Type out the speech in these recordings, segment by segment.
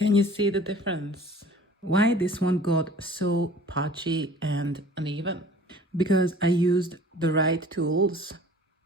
Can you see the difference? Why this one got so patchy and uneven? Because I used the right tools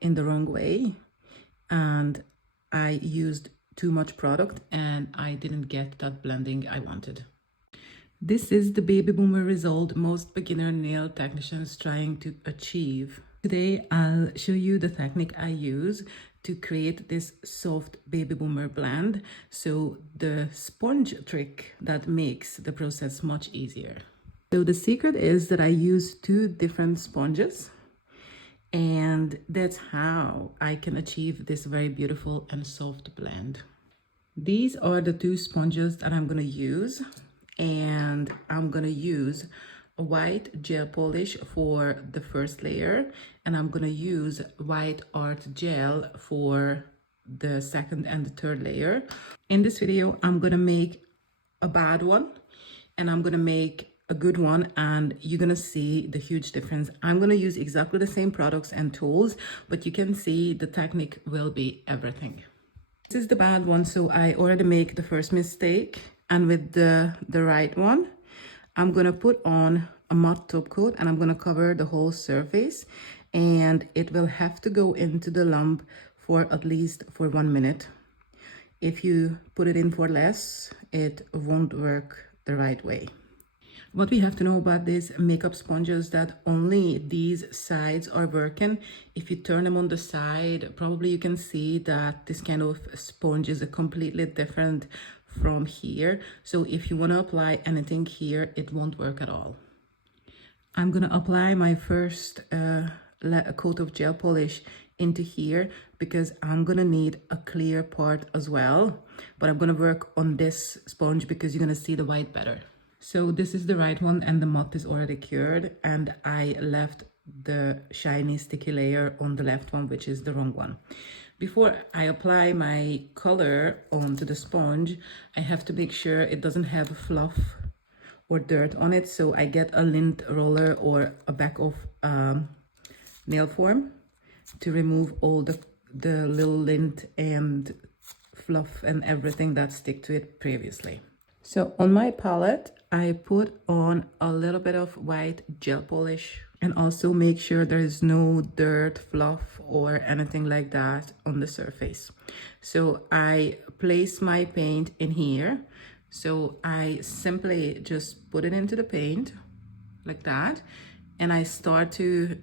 in the wrong way, and I used too much product and I didn't get that blending I wanted. This is the baby boomer result most beginner nail technicians trying to achieve. Today I'll show you the technique I use to create this soft baby boomer blend, so the sponge trick that makes the process much easier. So the secret is that I use two different sponges, and that's how I can achieve this very beautiful and soft blend. These are the two sponges that I'm going to use, and I'm going to use a white gel polish for the first layer, and I'm going to use white art gel for the second and the third layer. In this video, I'm going to make a bad one and I'm going to make a good one, and you're going to see the huge difference. I'm going to use exactly the same products and tools, but you can see the technique will be everything. This is the bad one, so I already make the first mistake, and with the right one, I'm gonna put on a matte top coat and I'm gonna cover the whole surface, and it will have to go into the lump for at least for 1 minute. If you put it in for less, it won't work the right way. What we have to know about these makeup sponges, that only these sides are working. If you turn them on the side, probably you can see that this kind of sponge is a completely different from here. So if you want to apply anything here, it won't work at all. I'm going to apply my first coat of gel polish into here because I'm going to need a clear part as well. But I'm going to work on this sponge because you're going to see the white better. So this is the right one and the matte is already cured, and I left the shiny sticky layer on the left one, which is the wrong one. Before I apply my color onto the sponge, I have to make sure it doesn't have fluff or dirt on it. So I get a lint roller or a back of nail form to remove all the little lint and fluff and everything that stick to it previously. So on my palette, I put on a little bit of white gel polish, and also make sure there is no dirt, fluff, or anything like that on the surface. So I place my paint in here. So I simply just put it into the paint like that, and I start to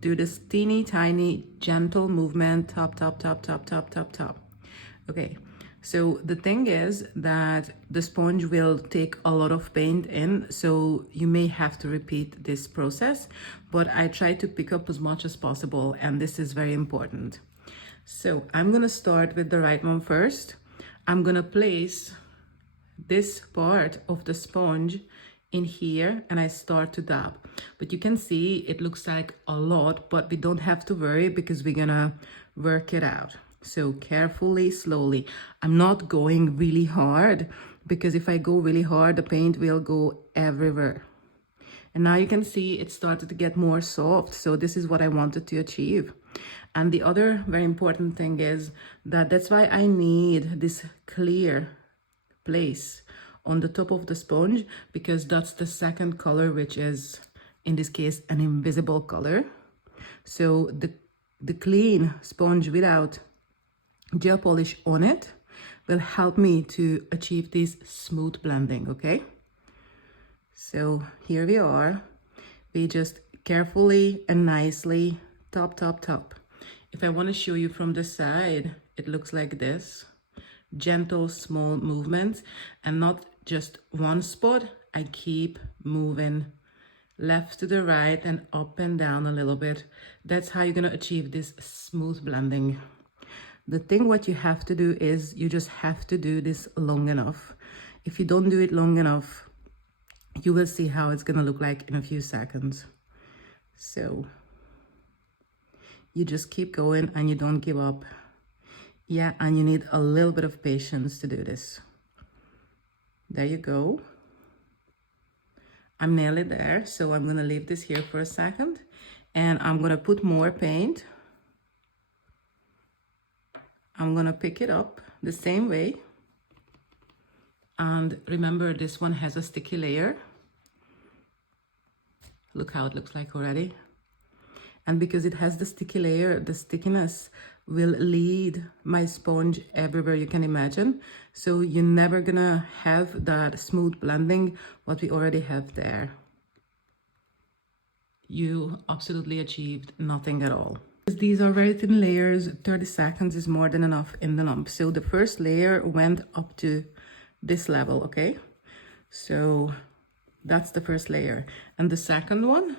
do this teeny tiny gentle movement, top, top, top, top, top, top, top. Okay. So the thing is that the sponge will take a lot of paint in, so you may have to repeat this process, but I try to pick up as much as possible, and this is very important. So I'm gonna start with the right one first. I'm gonna place this part of the sponge in here, and I start to dab. But you can see it looks like a lot, but we don't have to worry because we're gonna work it out. So carefully, slowly. I'm not going really hard because if I go really hard, the paint will go everywhere. And now you can see it started to get more soft. So this is what I wanted to achieve. And the other very important thing is that that's why I need this clear place on the top of the sponge, because that's the second color, which is in this case an invisible color. So the clean sponge without gel polish on it will help me to achieve this smooth blending. Okay, so here we are. We just carefully and nicely top, top, top. If I want to show you from the side, it looks like this. Gentle, small movements, and not just one spot. I keep moving left to the right and up and down a little bit. That's how you're going to achieve this smooth blending. The thing what you have to do is you just have to do this long enough. If you don't do it long enough, you will see how it's gonna look like in a few seconds. So you just keep going and you don't give up. Yeah, and you need a little bit of patience to do this. There you go. I'm nearly there, so I'm gonna leave this here for a second, and I'm gonna put more paint. I'm gonna pick it up the same way, And remember, this one has a sticky layer. Look how it looks like already. And because it has the sticky layer, the stickiness will lead my sponge everywhere you can imagine. So you're never gonna have that smooth blending, what we already have there. You absolutely achieved nothing at all. These are very thin layers, 30 seconds is more than enough in the lump. So the first layer went up to this level, okay? So that's the first layer. And the second one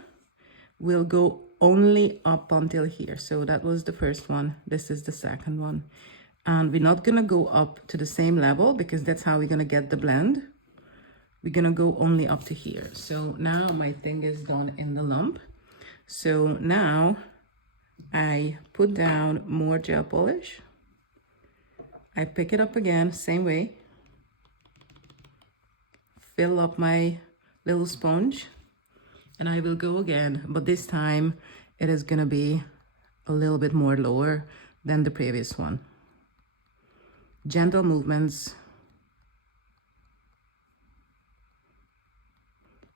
will go only up until here. So that was the first one. This is the second one. And we're not gonna go up to the same level because that's how we're gonna get the blend. We're gonna go only up to here. So now my thing is done in the lump. So now I put down more gel polish. I pick it up again, same way. Fill up my little sponge and I will go again, but this time it is gonna be a little bit more lower than the previous one. Gentle movements.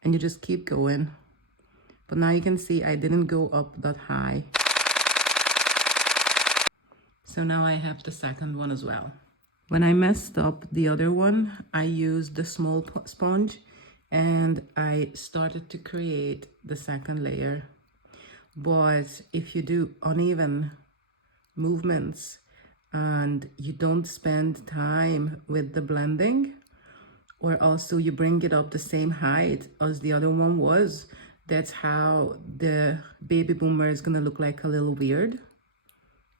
And you just keep going. But now you can see I didn't go up that high. So now I have the second one as well. When I messed up the other one, I used the small sponge and I started to create the second layer. But if you do uneven movements and you don't spend time with the blending, or also you bring it up the same height as the other one was, that's how the baby boomer is gonna look like a little weird.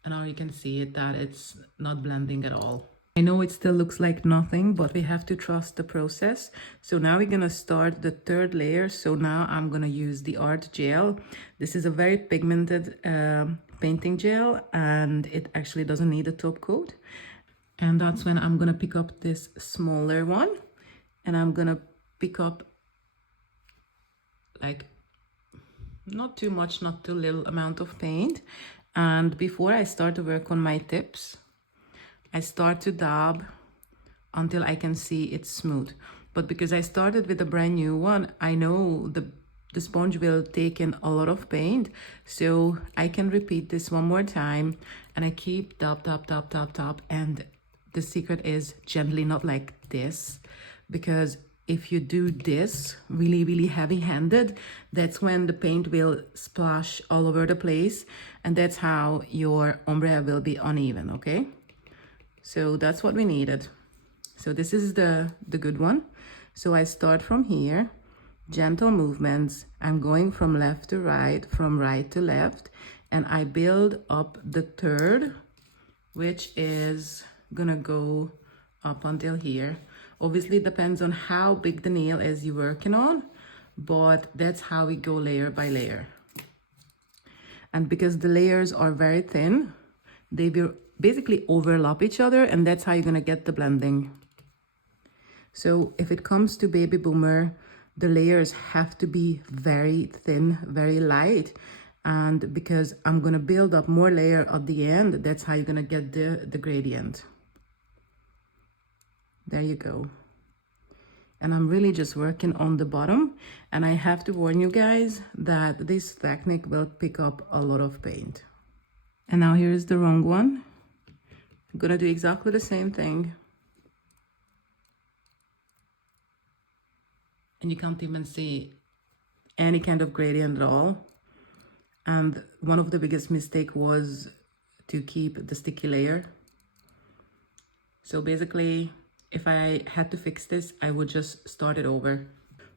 And now you can see it that it's not blending at all. I know it still looks like nothing, but we have to trust the process. So now we're gonna start the third layer. So now I'm gonna use the art gel. This is a very pigmented painting gel and it actually doesn't need a top coat. And that's when I'm gonna pick up this smaller one and I'm gonna pick up like not too much, not too little amount of paint. And before I start to work on my tips, I start to dab until I can see it's smooth. But because I started with a brand new one, I know the sponge will take in a lot of paint. So I can repeat this one more time and I keep dab, dab, dab, dab, dab. And the secret is gently, not like this, because if you do this really, really heavy-handed, that's when the paint will splash all over the place. And that's how your ombre will be uneven, okay? So that's what we needed. So this is the good one. So I start from here, gentle movements. I'm going from left to right, from right to left, and I build up the third, which is gonna go up until here. Obviously it depends on how big the nail is you're working on, but that's how we go layer by layer. And because the layers are very thin, they will basically overlap each other, and that's how you're gonna get the blending. So if it comes to baby boomer, the layers have to be very thin, very light. And because I'm gonna build up more layer at the end, that's how you're gonna get the gradient. There you go. And I'm really just working on the bottom. And I have to warn you guys that this technique will pick up a lot of paint. And now here's the wrong one. I'm gonna do exactly the same thing. And you can't even see any kind of gradient at all. And one of the biggest mistake was to keep the sticky layer. So basically, if I had to fix this, I would just start it over.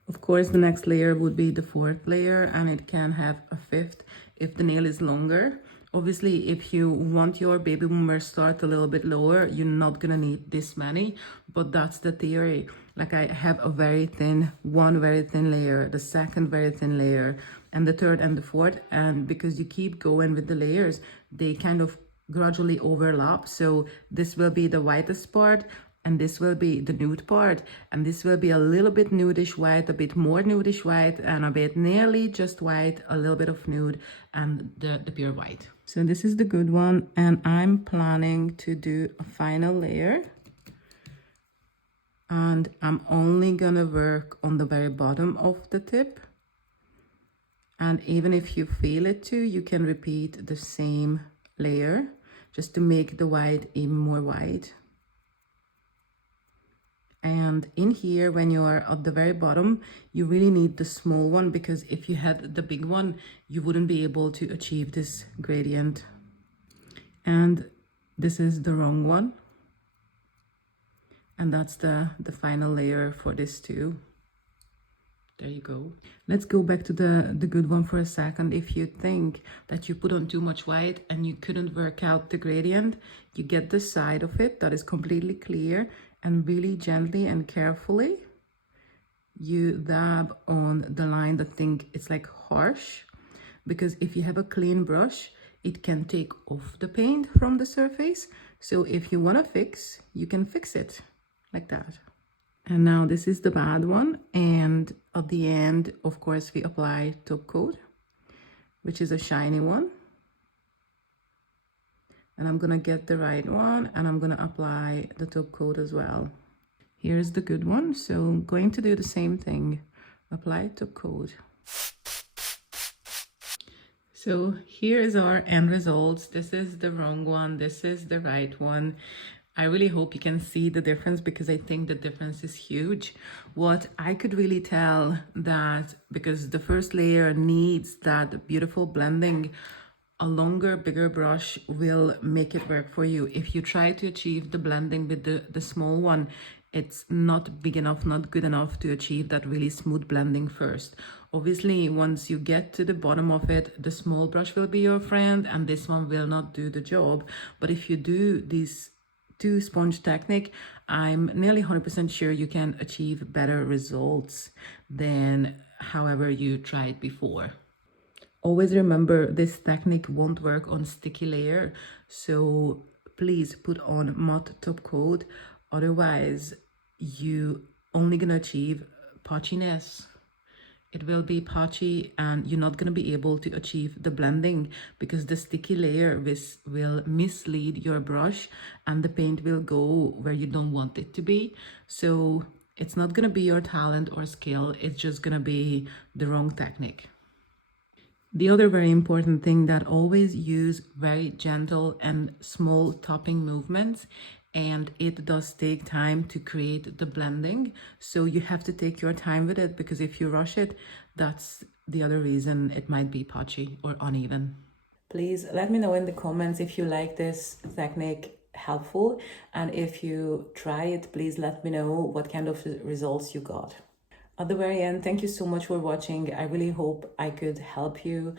Of course, the next layer would be the fourth layer, and it can have a fifth if the nail is longer. Obviously, if you want your baby boomer start a little bit lower, you're not gonna need this many, but that's the theory. Like I have a very thin, one very thin layer, the second very thin layer, and the third and the fourth. And because you keep going with the layers, they kind of gradually overlap. So this will be the whitest part, and this will be the nude part, and this will be a little bit nudish white, a bit more nudish white, and a bit nearly just white, a little bit of nude, and the pure white. So this is the good one, and I'm planning to do a final layer. And I'm only gonna work on the very bottom of the tip. And even if you feel it too, you can repeat the same layer just to make the white even more white. And in here, when you are at the very bottom, you really need the small one, because if you had the big one, you wouldn't be able to achieve this gradient. And this is the wrong one. And that's the final layer for this too. There you go. Let's go back to the good one for a second. If you think that you put on too much white and you couldn't work out the gradient, you get the side of it that is completely clear, and really gently and carefully you dab on the line that think it's like harsh, because if you have a clean brush, it can take off the paint from the surface. So if you want to fix, you can fix it like that. And now this is the bad one, and at the end, of course, we apply top coat, which is a shiny one. And I'm gonna get the right one, and I'm gonna apply the top coat as well. Here's the good one, so I'm going to do the same thing, apply top coat. So here is our end results. This is the wrong one, this is the right one. I really hope you can see the difference, because I think the difference is huge. What I could really tell that, because the first layer needs that beautiful blending, a longer, bigger brush will make it work for you. If you try to achieve the blending with the small one, it's not big enough, not good enough to achieve that really smooth blending first. Obviously, once you get to the bottom of it, the small brush will be your friend, and this one will not do the job. But if you do these two sponge technique, I'm nearly 100% sure you can achieve better results than however you tried before. Always remember, this technique won't work on sticky layer, so please put on matte top coat, otherwise you only gonna achieve patchiness. It will be patchy, and you're not going to be able to achieve the blending, because the sticky layer will mislead your brush, and the paint will go where you don't want it to be. So it's not going to be your talent or skill, it's just going to be the wrong technique. The other very important thing, that always use very gentle and small topping movements, and it does take time to create the blending. So you have to take your time with it, because if you rush it, that's the other reason it might be patchy or uneven. Please let me know in the comments if you like this technique helpful, and if you try it, please let me know what kind of results you got. At the very end, thank you so much for watching. I really hope I could help you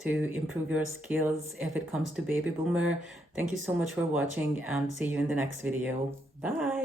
to improve your skills if it comes to baby boomer. Thank you so much for watching, and see you in the next video. Bye.